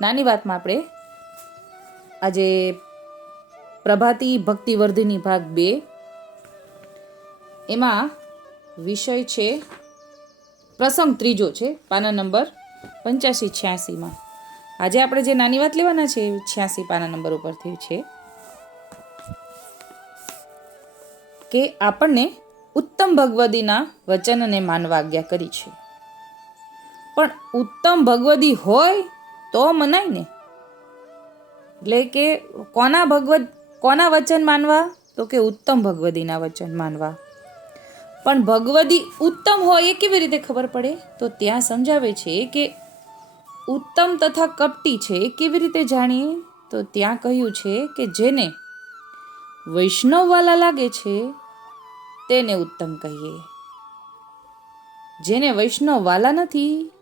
નાની વાતમાં આપણે આજે પ્રભાતી ભક્તિવર્ધિની ભાગ બે. એમાં વિષય છે, પ્રસંગ ત્રીજો છે, પાના નંબર પંચ્યાસી છ્યાસીમાં. આજે આપણે જે નાની વાત લેવાના છે, એ છ્યાસી પાના નંબર ઉપરથી છે કે આપણને ઉત્તમ ભગવદીના વચનને માનવા આજ્ઞા કરી છે. પણ ઉત્તમ ભગવદી હોય તો મનાય ને. એટલે કે કોના ભગવદ, કોના વચન માનવા? તો કે ઉત્તમ ભગવદીના વચન માનવા. પણ ભગવદી ઉત્તમ હોય એ કેવી રીતે ખબર પડે? તો ત્યાં સમજાવે છે કે ઉત્તમ તથા કપટી છે એ કેવી રીતે જાણીએ તો ત્યાં કહ્યું છે કે જેને વૈષ્ણવવાલા લાગે છે, તેને ઉત્તમ કહીએ. જેને વૈષ્ણવવાલા નથી,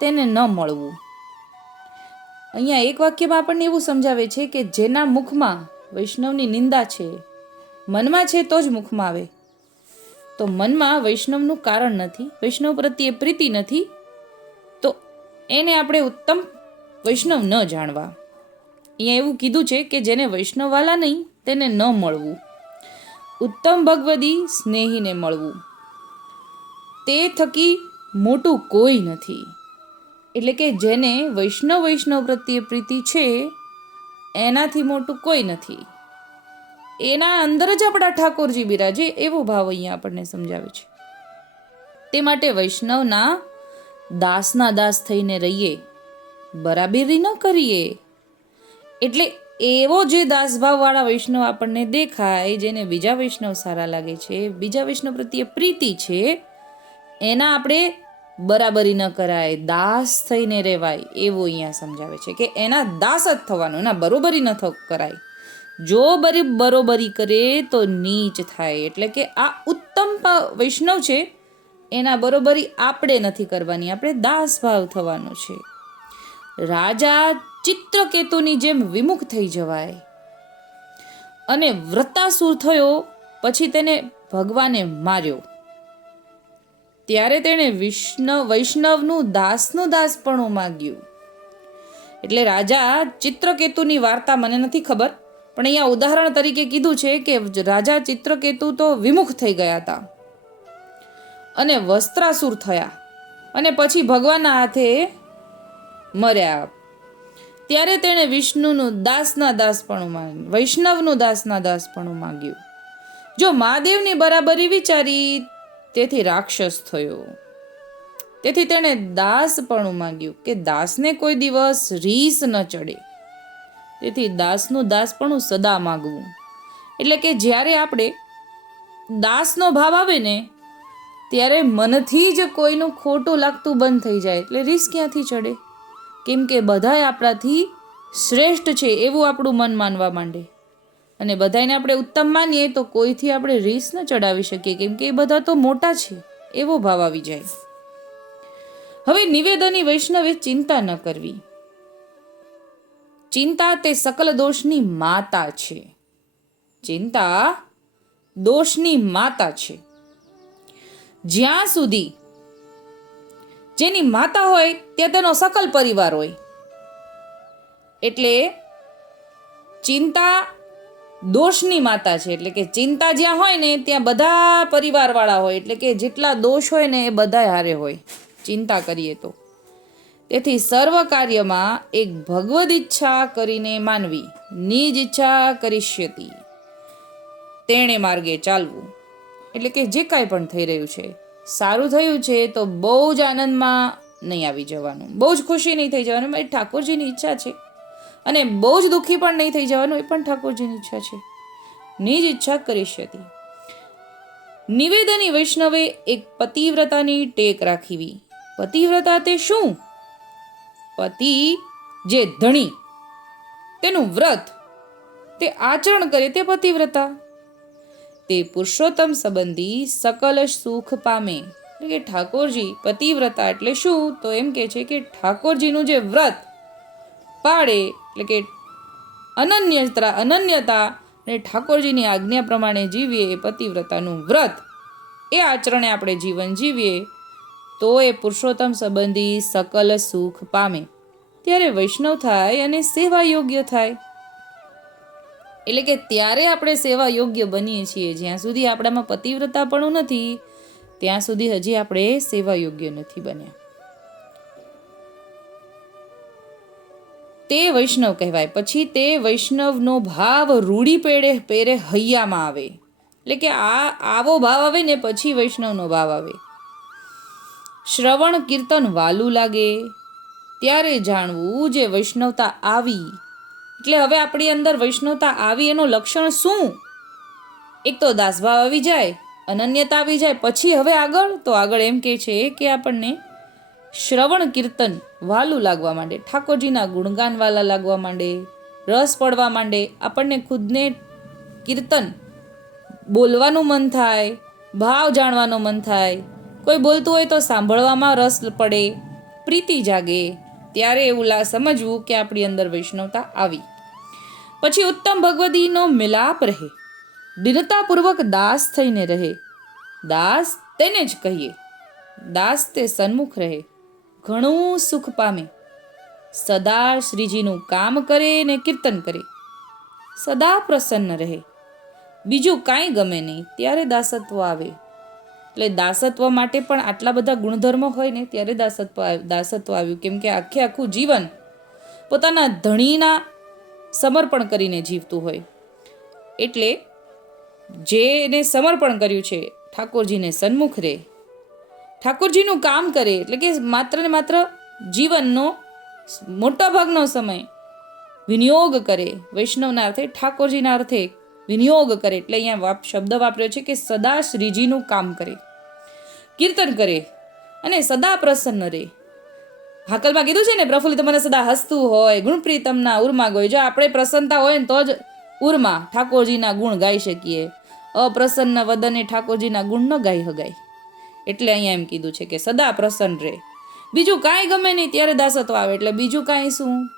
તેને ન મળવું. અહીંયા એક વાક્યમાં આપણને એવું સમજાવે છે કે જેના મુખમાં વૈષ્ણવની નિંદા છે, મનમાં છે તો જ મુખમાં આવે. તો મનમાં વૈષ્ણવનું કારણ નથી, વૈષ્ણવ પ્રત્યે પ્રીતિ નથી, તો એને આપણે ઉત્તમ વૈષ્ણવ ન જાણવા. અહીંયા એવું કીધું છે કે જેને વૈષ્ણવવાલા નહીં, તેને ન મળવું. ઉત્તમ ભગવદી સ્નેહીને મળવું. તે થકી મોટું કોઈ નથી. એટલે કે જેને વૈષ્ણવ વૈષ્ણવ પ્રત્યે પ્રીતિ છે, એનાથી મોટું કોઈ નથી. એના અંદર જ આપણા ઠાકોરજી બિરાજે એવો ભાવ અહીંયા આપણને સમજાવે છે. તે માટે વૈષ્ણવના દાસના દાસ થઈને રહીએ, બરાબરી ન કરીએ. એટલે એવો જે દાસભાવવાળા વૈષ્ણવ આપણને દેખાય, જેને બીજા વૈષ્ણવ સારા લાગે છે, બીજા વૈષ્ણવ પ્રત્યે પ્રીતિ છે, એના આપણે બરાબરી ન કરાય, દાસ થઈને રહેવાય એવું અહીંયા સમજાવે છે કે એના દાસ જ થવાનું, એના બરોબરી ન કરાય. જો બરી બરોબરી કરે તો નીચ થાય, એટલે કે આ ઉત્તમ વૈષ્ણવ છે, એના બરોબરી આપણે નથી કરવાની, આપણે દાસ ભાવ થવાનો છે. રાજા ચિત્રકેતુની જેમ વિમુખ થઈ જવાય. અને વ્રતાસુર થયો, પછી તેને ભગવાને માર્યો. ત્યારે તેણે વિષ્ણવ વૈષ્ણવનું દાસનું દાસપણું માગ્યું. એટલે રાજા ચિત્રકેતુની વાર્તા મને નથી ખબર, પણ અહીંયા ઉદાહરણ તરીકે કીધું છે કે રાજા ચિત્રકેતુ તો વિમુખ થઈ ગયા હતા અને વસ્ત્રાસુર થયા અને પછી ભગવાનના હાથે મર્યા. ત્યારે તેણે વિષ્ણુનું દાસના દાસપણું માંગ્યું વૈષ્ણવનું દાસના દાસપણું માંગ્યું. જો મહાદેવની બરાબરી વિચારી તેથી રાક્ષસ થયો. તેથી તેણે દાસપણું માંગ્યું કે દાસને કોઈ દિવસ રીસ ન ચડે. તેથી દાસનું દાસપણું સદા માગવું. એટલે કે જ્યારે આપણે દાસનો ભાવ આવે ને, ત્યારે મનથી જ કોઈનું ખોટું લાગતું બંધ થઈ જાય. એટલે રીસ ક્યાંથી ચડે? કેમ કે બધાય આપણાથી શ્રેષ્ઠ છે એવું આપણું મન માનવા માંડે. અને બધાને આપણે ઉત્તમ માનીએ તો કોઈથી આપણે રીસ ન ચડાવી શકીએ, કેમ કે એ બધા તો મોટા છે, એવો ભાવ આવી જાય. હવે નિવેદની વૈષ્ણવે ચિંતા ન કરવી. ચિંતા તે સકલ દોષની માતા છે. ચિંતા દોષની માતા છે. જ્યાં સુધી જેની માતા હોય ત્યાં તેનો સકલ પરિવાર હોય. એટલે ચિંતા દોષની માતા છે. એટલે કે ચિંતા જ્યાં હોય ને, ત્યાં બધા પરિવારવાળા હોય. એટલે કે જેટલા દોષ હોય ને, એ બધા હારે હોય. ચિંતા કરીએ તો. તેથી સર્વ કાર્યમાં એક ભગવદ ઈચ્છા કરીને માનવી, નિજ ઈચ્છા કરીશ્યતી તેણે માર્ગે ચાલવું. એટલે કે જે કાંઈ પણ થઈ રહ્યું છે. સારું થયું છે તો બહુ જ આનંદમાં નહીં આવી જવાનું. બહુ જ ખુશી નહીં થઈ જવાનું. મારી ઠાકોરજીની ઈચ્છા છે. અને બહુ જ દુઃખી પણ નહીં થઈ જવાનું એ પણ ઠાકોરજીની ઈચ્છા છે. નિજ ઈચ્છા કરીષ્યતી નિવેદની વૈષ્ણવે એક પતિવ્રતાની ટેક રાખીવી. પતિવ્રતા તે શું? પતિ જે ધણી, તેનું વ્રત, તે આચરણ કરે તે પતિવ્રતા. તે પુરુષોત્તમ સંબંધી સકલ સુખ પામે. એટલે કે ઠાકોરજી પતિવ્રતા એટલે શું? તો એમ કે છે કે ઠાકોરજીનું જે વ્રત પાડે એટલે કે અનન્યતા અનન્યતા અને ઠાકોરજીની આજ્ઞા પ્રમાણે જીવીએ એ પતિવ્રતાનું વ્રત. એ આચરણે આપણે જીવન જીવીએ, તો એ પુરુષોત્તમ સંબંધી સકલ સુખ પામે. ત્યારે વૈષ્ણવ થાય અને સેવા યોગ્ય થાય. એટલે કે ત્યારે આપણે સેવા યોગ્ય બનીએ છીએ. જ્યાં સુધી આપણામાં પતિવ્રતા પણ નથી, ત્યાં સુધી હજી આપણે સેવા યોગ્ય નથી બન્યા. તે વૈષ્ણવ કહેવાય. પછી તે વૈષ્ણવનો ભાવ રૂડી પેડે પેરે હૈયામાં આવે. એટલે કે આ, આવો ભાવ આવે ને પછી વૈષ્ણવનો ભાવ આવે. શ્રવણ કીર્તન વાલું લાગે. ત્યારે જાણવું જે વૈષ્ણવતા આવી. એટલે હવે આપણી અંદર વૈષ્ણવતા આવી એનું લક્ષણ શું? એક તો દાસભાવ આવી જાય, અનન્યતા આવી જાય. પછી હવે આગળ? તો આગળ એમ કે છે કે આપણને શ્રવણ કીર્તન વાલું લાગવા માંડે, ઠાકોરજીના ગુણગાન વાલા લાગવા માંડે, રસ પડવા માંડે, આપણને ખુદને કીર્તન બોલવાનું મન થાય, ભાવ જાણવાનું મન થાય. કોઈ બોલતું હોય તો સાંભળવામાં રસ પડે, પ્રીતિ જાગે. ત્યારે એવું લા સમજવું કે આપણી અંદર વૈષ્ણવતા આવી. પછી ઉત્તમ ભગવદીનો મિલાપ રહે. દીનતાપૂર્વક દાસ થઈને રહે. દાસ તેને જ કહીએ. દાસ તે સન્મુખ રહે. ઘણું સુખ પામે. સદા શ્રીજીનું કામ કરે ને કીર્તન કરે. સદા પ્રસન્ન રહે. બીજું કાંઈ ગમે નહીં, ત્યારે દાસત્વ આવે. એટલે દાસત્વ માટે પણ આટલા બધા ગુણધર્મો હોય ને, ત્યારે દાસત્વ દાસત્વ આવ્યું. કેમ કે આખે આખું જીવન પોતાના ધણીના સમર્પણ કરીને જીવતું હોય. એટલે જેને સમર્પણ કર્યું છે, ઠાકોરજીને સન્મુખ રહે ઠાકોરજીનું કામ કરે એટલે કે માત્ર ને માત્ર જીવનનો મોટા ભાગનો સમય વિનિયોગ કરે. વૈષ્ણવના અર્થે, ઠાકોરજીના અર્થે વિનિયોગ કરે. એટલે અહીંયા વાપ, શબ્દ વાપર્યો છે કે સદા શ્રીજીનું કામ કરે. કીર્તન કરે અને સદા પ્રસન્ન રહે. હાકલમાં કીધું છે ને, પ્રફુલ્લિત મને સદા હસતું હોય, ગુણપ્રીતમના ઉર્મા ગોય. જો આપણે પ્રસન્નતા હોય ને તો જ ઉર્મા ઠાકોરજીના ગુણ ગાઈ શકીએ. અપ્રસન્ન વદને ઠાકોરજીના ગુણ ન ગાઈ હગાય. એટલે અહીંયા એમ કીધું છે કે સદા પ્રસન્ન રહે. બીજું કાંઈ ગમે નહીં, ત્યારે દાસત્વ આવે. એટલે બીજું કાંઈ શું?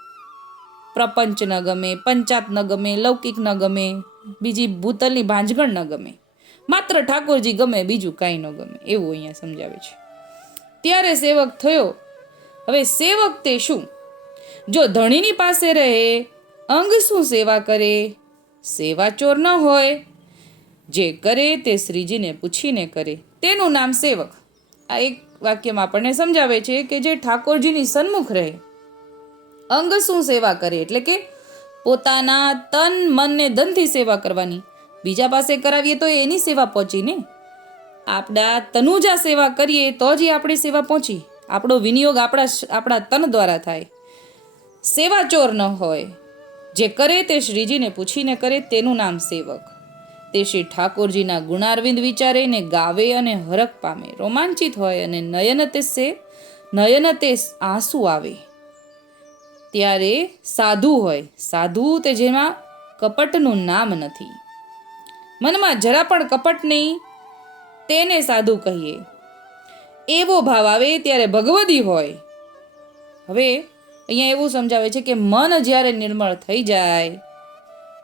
પ્રપંચ ન ગમે, પંચાત ન ગમે, લૌકિક ન ગમે, બીજી ભૂતલની ભાંજગણ ન ગમે. માત્ર ઠાકોરજી ગમે, બીજું કાંઈ ન ગમે. એવું અહીંયા સમજાવે છે. ત્યારે સેવક થયો. હવે સેવક તે શું? જો ધણીની પાસે રહે, અંગ શું સેવા કરે? સેવા ચોર ન હોય. જે કરે તે શ્રીજીને પૂછીને કરે. તેનું નામ સેવક. આ એક વાક્યમાં આપણને સમજાવે છે કે જે ઠાકોરજીની સન્મુખ રહે. અંગ શું સેવા કરે? એટલે કે પોતાના તન મનને ધનથી સેવા કરવાની. બીજા પાસે કરાવીએ તો એની સેવા પહોંચી ને? આપણા તનુજા સેવા કરીએ તો જ એ આપણી સેવા પહોંચી. આપણો વિનિયોગ આપણા આપણા તન દ્વારા થાય. સેવા ચોર ન હોય. જે કરે તે શ્રીજીને પૂછીને કરે તેનું નામ સેવક. તે શ્રી ઠાકોરજીના ગુણારવિંદ વિચારે ને ગાવે અને હરખ પામે. રોમાંચિત હોય અને નયન સે નયન તે આંસુ આવે. ત્યારે સાધુ હોય. સાધુ તે જેમાં કપટનું નામ નથી. મનમાં જરા પણ કપટ નહીં, તેને સાધુ કહીએ. એવો ભાવ આવે ત્યારે ભગવદી હોય. હવે અહીંયા એવું સમજાવે છે કે મન જ્યારે નિર્મળ થઈ જાય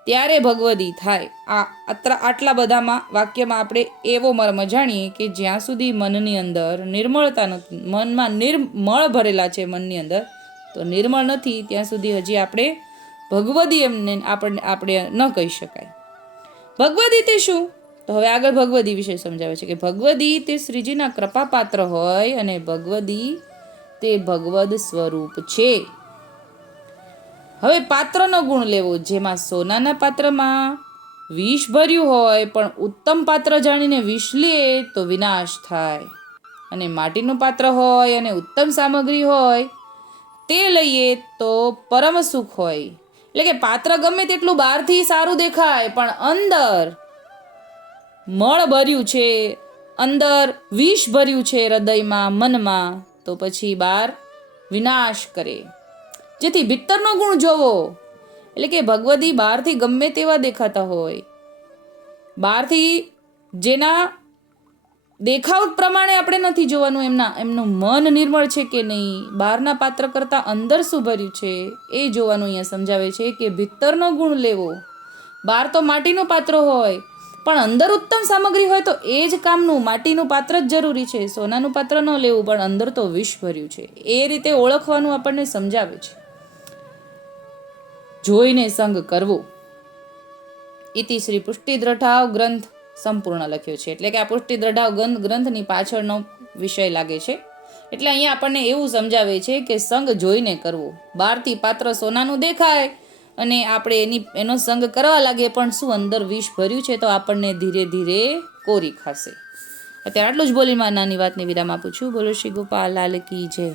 ત્યારે ભગવદી થાય. આ અત્ર, આટલા બધામાં વાક્યમાં આપણે એવો મર્મ જાણીએ કે જ્યાં સુધી મનની અંદર નિર્મળતા નથી મનમાં નિર્મળ ભરેલા છે મનની અંદર, તો નિર્મળ નથી, ત્યાં સુધી હજી આપણે ભગવદી એમને આપણને, આપણે ન કહી શકાય. ભગવદી તે શું? તો હવે આગળ ભગવદી વિશે સમજાવે છે કે ભગવદી તે શ્રીજીના કૃપાપાત્ર હોય અને ભગવદી તે ભગવદ સ્વરૂપ છે. હવે પાત્રનો ગુણ લેવો. જેમાં સોનાના પાત્રમાં વિષ ભર્યું હોય, પણ ઉત્તમ પાત્ર જાણીને વિષ લે તો વિનાશ થાય. અને માટીનું પાત્ર હોય અને ઉત્તમ સામગ્રી હોય, તે લઈએ તો પરમ સુખ હોય. એટલે કે પાત્ર ગમે તેટલું બહારથી સારું દેખાય, પણ અંદર મળ ભર્યું છે, અંદર વિષ ભર્યું છે હૃદયમાં, મનમાં, તો પછી બહાર વિનાશ કરે. જેથી ભીતરનો ગુણ જોવો. એટલે કે ભગવદી બહારથી ગમે તેવા દેખાતા હોય. બહારથી જેના દેખાવ પ્રમાણે આપણે નથી જોવાનું, એમના, એમનું મન નિર્મળ છે કે નહીં, બહારના પાત્ર કરતાં અંદર શું ભર્યું છે, એ જોવાનું અહીંયા સમજાવે છે કે ભીતરનો ગુણ લેવો. બહાર તો માટીનું પાત્ર હોય, પણ અંદર ઉત્તમ સામગ્રી હોય તો એ જ કામનું, માટીનું પાત્ર જ જરૂરી છે. સોનાનું પાત્ર ન લેવું, પણ અંદર તો વિષ ભર્યું છે. એ રીતે ઓળખવાનું આપણને સમજાવે છે. જોઈને સંગ કરવો. ઇતિ શ્રી પુષ્ટિ દ્રઢાવ ગ્રંથ સંપૂર્ણ લખ્યો છે. એટલે કે આ પુષ્ટિ દ્રઢાવ ગ્રંથ, ગ્રંથની પાછળનો વિષય લાગે છે. એટલે અહીંયા આપણને એવું સમજાવે છે કે સંગ જોઈને કરવો. બહારથી પાત્ર સોનાનું દેખાય અને આપણે એની, એનો સંગ કરવા લાગે પણ શું અંદર વિષ ભર્યું છે તો આપણને ધીરે ધીરે કોરી ખાશે. અત્યારે આટલું જ બોલીમાં નાની વાતને વિરામ આપું છું. બોલો શ્રી ગોપાલ, લાલ કી જય.